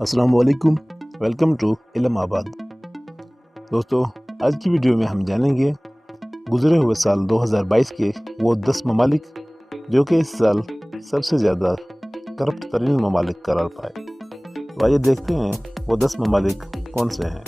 अस्सलाम वालेकुम, welcome to इल्माबाद। दोस्तों, आज की वीडियो में हम जानेंगे गुज़रे हुए साल 2022 के वो 10 ममालिक जो कि इस साल सबसे ज़्यादा करप्ट तरीन ममालिक करार पाए। तो आइए देखते हैं वो 10 ममालिक कौन से हैं।